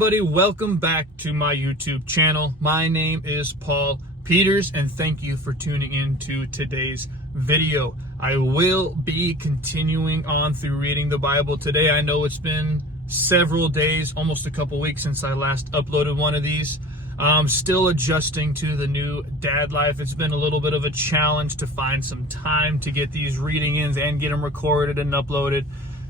everybody, welcome back to my YouTube channel. My name is Paul Peters and thank you for tuning in to today's video. I will be continuing on through reading the Bible today. I know it's been several days, almost a couple weeks since I last uploaded one of these. I'm still adjusting to the new dad life. It's been a little bit of a challenge to find some time to get these reading-ins and get them recorded and uploaded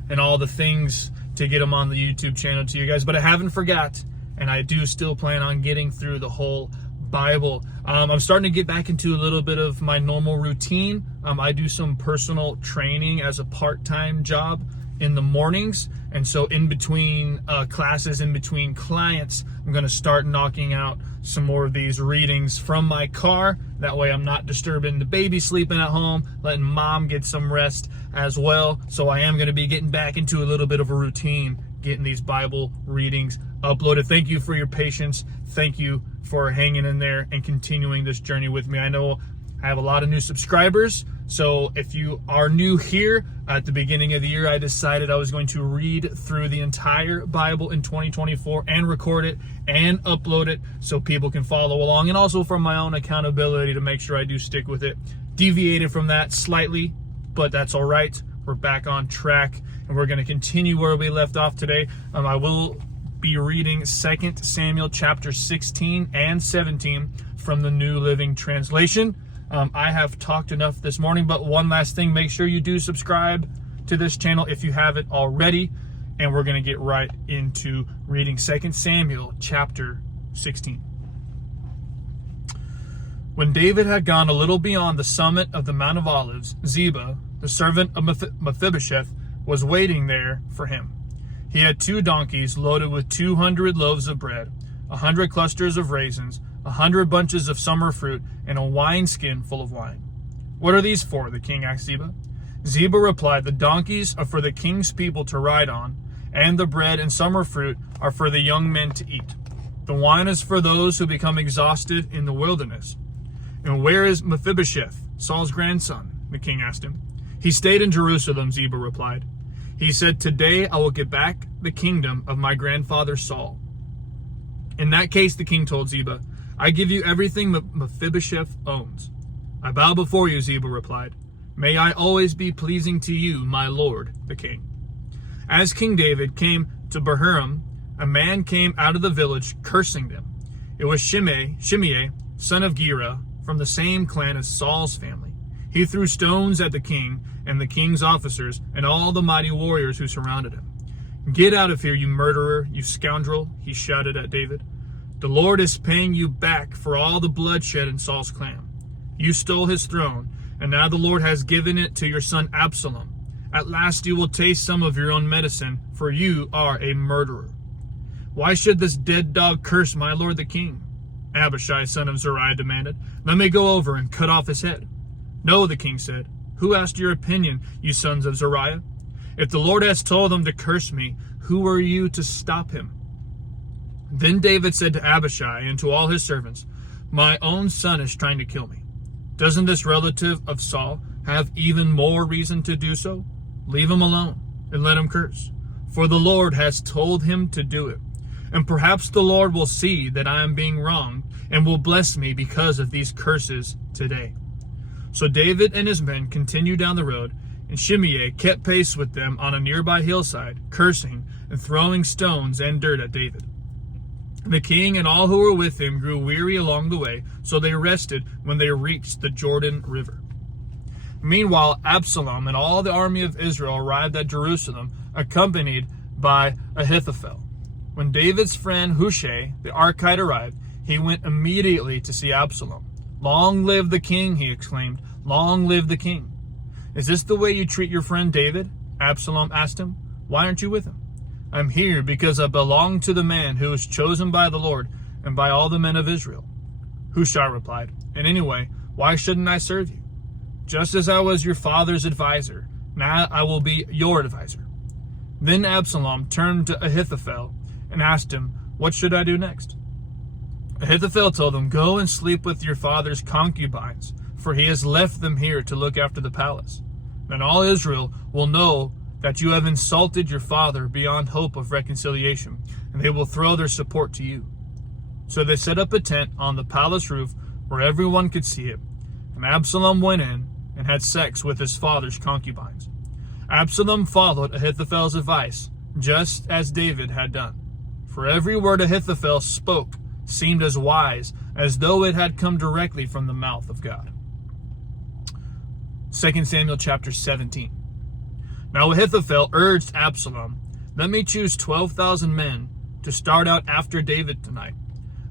and all the things to get them on the YouTube channel to you guys. But I haven't forgot, and I do still plan on getting through the whole Bible. I'm starting to get back into a little bit of my normal routine. I do some personal training as a part-time job in the mornings, and so in between classes, in between clients, I'm going to start knocking out some more of these readings from my car. That way I'm not disturbing the baby sleeping at home, letting mom get some rest as well. So I am going to be getting back into a little bit of a routine, getting these Bible readings uploaded. Thank you for your patience. Thank you for hanging in there and continuing this journey with me. I know I have a lot of new subscribers, so if you are new here, at the beginning of the year, I decided I was going to read through the entire Bible in 2024 and record it and upload it so people can follow along, and also for my own accountability to make sure I do stick with it. Deviated from that slightly, but that's all right. We're back on track, and we're going to continue where we left off today. I will be reading 2 Samuel chapter 16 and 17 from the New Living Translation. I have talked enough this morning, but one last thing, make sure you do subscribe to this channel if you haven't already, and we're going to get right into reading 2 Samuel chapter 16. When David had gone a little beyond the summit of the Mount of Olives, Ziba, the servant of Mephibosheth, was waiting there for him. He had 2 donkeys loaded with 200 loaves of bread, 100 clusters of raisins, 100 bunches of summer fruit, and a wineskin full of wine. "What are these for?" the king asked Ziba. Ziba replied, "The donkeys are for the king's people to ride on, and the bread and summer fruit are for the young men to eat. The wine is for those who become exhausted in the wilderness." "And where is Mephibosheth, Saul's grandson?" the king asked him. "He stayed in Jerusalem," Ziba replied. "He said, 'Today I will get back the kingdom of my grandfather Saul.'" "In that case," the king told Ziba, "I give you everything Mephibosheth owns." "I bow before you," Ziba replied. "May I always be pleasing to you, my lord, the king." As King David came to Bahurim, a man came out of the village cursing them. It was Shimei, son of Gera, from the same clan as Saul's family. He threw stones at the king and the king's officers and all the mighty warriors who surrounded him. "Get out of here, you murderer, you scoundrel," he shouted at David. "The Lord is paying you back for all the bloodshed in Saul's clan. You stole his throne, and now the Lord has given it to your son Absalom. At last you will taste some of your own medicine, for you are a murderer." "Why should this dead dog curse my lord the king?" Abishai, son of Zeruiah, demanded. "Let me go over and cut off his head." "No," the king said. "Who asked your opinion, you sons of Zeruiah? If the Lord has told him to curse me, who are you to stop him?" Then David said to Abishai and to all his servants, "My own son is trying to kill me. Doesn't this relative of Saul have even more reason to do so? Leave him alone and let him curse, for the Lord has told him to do it. And perhaps the Lord will see that I am being wronged and will bless me because of these curses today." So David and his men continued down the road, and Shimei kept pace with them on a nearby hillside, cursing and throwing stones and dirt at David. The king and all who were with him grew weary along the way, so they rested when they reached the Jordan River. Meanwhile, Absalom and all the army of Israel arrived at Jerusalem, accompanied by Ahithophel. When David's friend Hushai the Archite arrived, he went immediately to see Absalom. "Long live the king," he exclaimed. "Long live the king." "Is this the way you treat your friend David?" Absalom asked him. "Why aren't you with him?" "I'm here because I belong to the man who was chosen by the Lord and by all the men of Israel." Hushai replied, "And anyway, why shouldn't I serve you? Just as I was your father's advisor, now I will be your advisor." Then Absalom turned to Ahithophel and asked him, "What should I do next?" Ahithophel told him, "Go and sleep with your father's concubines, for he has left them here to look after the palace. Then all Israel will know that you have insulted your father beyond hope of reconciliation. and they will throw their support to you." So they set up a tent on the palace roof where everyone could see it, and Absalom went in and had sex with his father's concubines. Absalom followed Ahithophel's advice, just as David had done. For every word Ahithophel spoke seemed as wise as though it had come directly from the mouth of God. 2 Samuel chapter 17. Now Ahithophel urged Absalom, "Let me choose 12,000 men to start out after David tonight.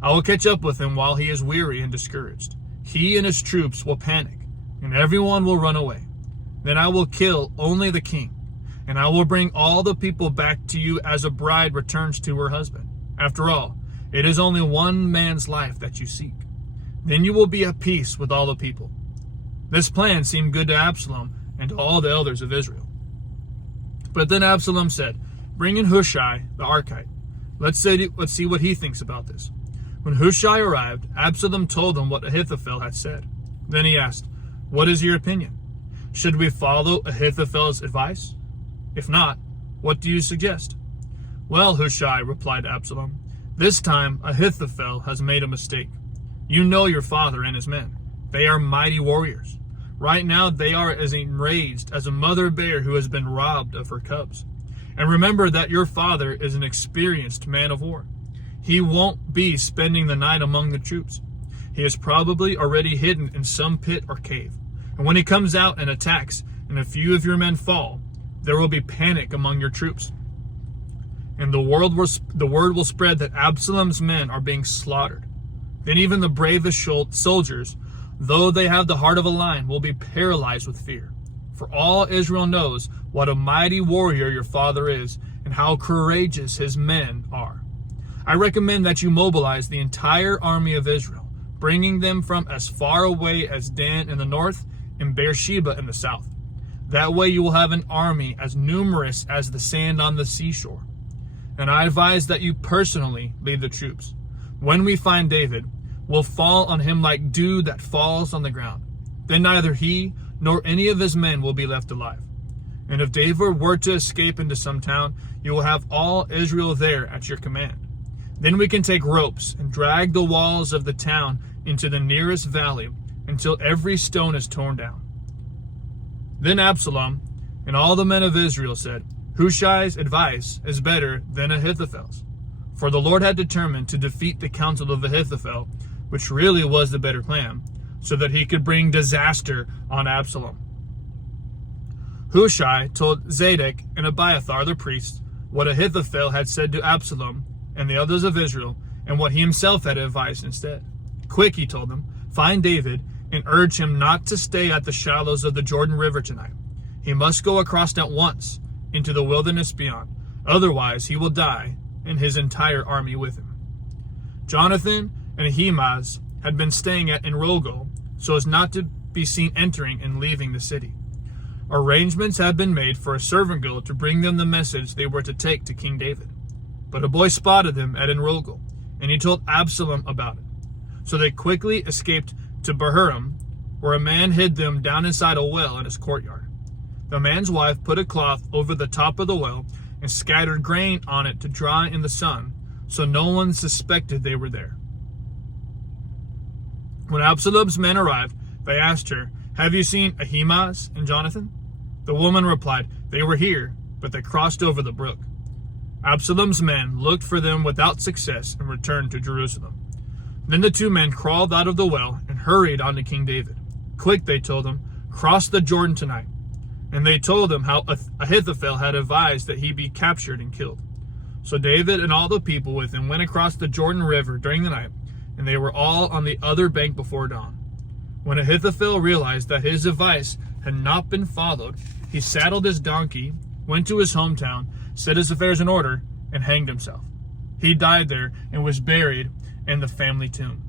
I will catch up with him while he is weary and discouraged. He and his troops will panic, and everyone will run away. Then I will kill only the king, and I will bring all the people back to you as a bride returns to her husband. After all, it is only one man's life that you seek. Then you will be at peace with all the people." This plan seemed good to Absalom and to all the elders of Israel. But then Absalom said, "Bring in Hushai the Archite. Let's see what he thinks about this." When Hushai arrived, Absalom told him what Ahithophel had said. Then he asked, "What is your opinion? Should we follow Ahithophel's advice? If not, what do you suggest?" "Well, Hushai," replied Absalom, "this time Ahithophel has made a mistake. You know your father and his men. They are mighty warriors. Right now they are as enraged as a mother bear who has been robbed of her cubs. And remember that your father is an experienced man of war. He won't be spending the night among the troops. He is probably already hidden in some pit or cave. And when he comes out and attacks, and a few of your men fall, there will be panic among your troops. And the word will spread that Absalom's men are being slaughtered. Then even the bravest soldiers, though they have the heart of a lion, will be paralyzed with fear. For all Israel knows what a mighty warrior your father is and how courageous his men are. I recommend that you mobilize the entire army of Israel, bringing them from as far away as Dan in the north and Beersheba in the south. That way you will have an army as numerous as the sand on the seashore. And I advise that you personally lead the troops. When we find David, we'll fall on him like dew that falls on the ground. Then neither he nor any of his men will be left alive. And if David were to escape into some town, you will have all Israel there at your command. Then we can take ropes and drag the walls of the town into the nearest valley until every stone is torn down." Then Absalom and all the men of Israel said, "Hushai's advice is better than Ahithophel's." For the Lord had determined to defeat the counsel of Ahithophel, which really was the better plan, so that he could bring disaster on Absalom. Hushai told Zadok and Abiathar the priests what Ahithophel had said to Absalom and the others of Israel, and what he himself had advised instead. "Quick," he told them, "find David and urge him not to stay at the shallows of the Jordan River tonight. He must go across at once into the wilderness beyond. Otherwise he will die, and his entire army with him." Jonathan and Ahimaaz had been staying at Enrogel so as not to be seen entering and leaving the city. Arrangements had been made for a servant girl to bring them the message they were to take to King David. But a boy spotted them at Enrogel, and he told Absalom about it. So they quickly escaped to Bahurim, where a man hid them down inside a well in his courtyard. The man's wife put a cloth over the top of the well and scattered grain on it to dry in the sun, so no one suspected they were there. When Absalom's men arrived, they asked her, "Have you seen Ahimaaz and Jonathan?" The woman replied, "They were here, but they crossed over the brook." Absalom's men looked for them without success and returned to Jerusalem. Then the two men crawled out of the well and hurried on to King David. "Quick," they told him, "cross the Jordan tonight." And they told him how Ahithophel had advised that he be captured and killed. So David and all the people with him went across the Jordan River during the night, and they were all on the other bank before dawn. When Ahithophel realized that his advice had not been followed, he saddled his donkey, went to his hometown, set his affairs in order, and hanged himself. He died there and was buried in the family tomb.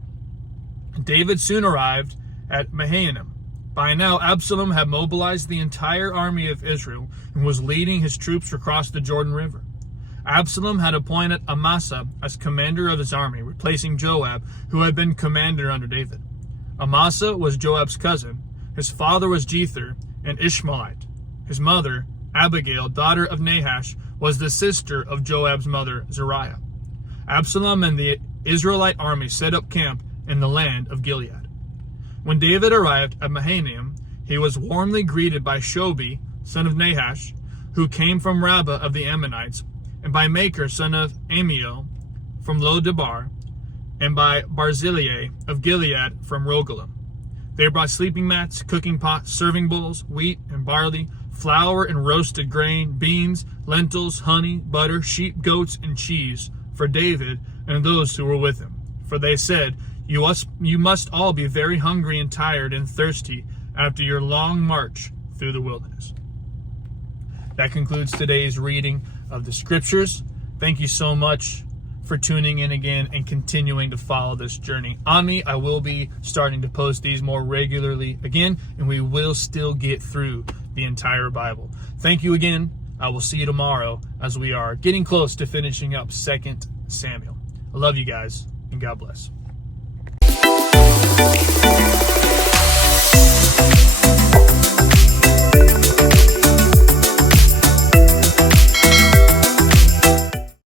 David soon arrived at Mahanaim. By now, Absalom had mobilized the entire army of Israel and was leading his troops across the Jordan River. Absalom had appointed Amasa as commander of his army, replacing Joab, who had been commander under David. Amasa was Joab's cousin. His father was Jether, an Ishmaelite. His mother, Abigail, daughter of Nahash, was the sister of Joab's mother, Zeruiah. Absalom and the Israelite army set up camp in the land of Gilead. When David arrived at Mahanaim, he was warmly greeted by Shobi, son of Nahash, who came from Rabbah of the Ammonites, and by Maker, son of Amiel, from Lo-debar, and by Barzillai of Gilead from Rogelim. They brought sleeping mats, cooking pots, serving bowls, wheat and barley, flour and roasted grain, beans, lentils, honey, butter, sheep, goats, and cheese for David and those who were with him. For they said, You must all be very hungry and tired and thirsty after your long march through the wilderness. That concludes today's reading of the scriptures. Thank you so much for tuning in again and continuing to follow this journey on me. I will be starting to post these more regularly again, and we will still get through the entire Bible. Thank you again. I will see you tomorrow as we are getting close to finishing up 2 Samuel. I love you guys, and God bless.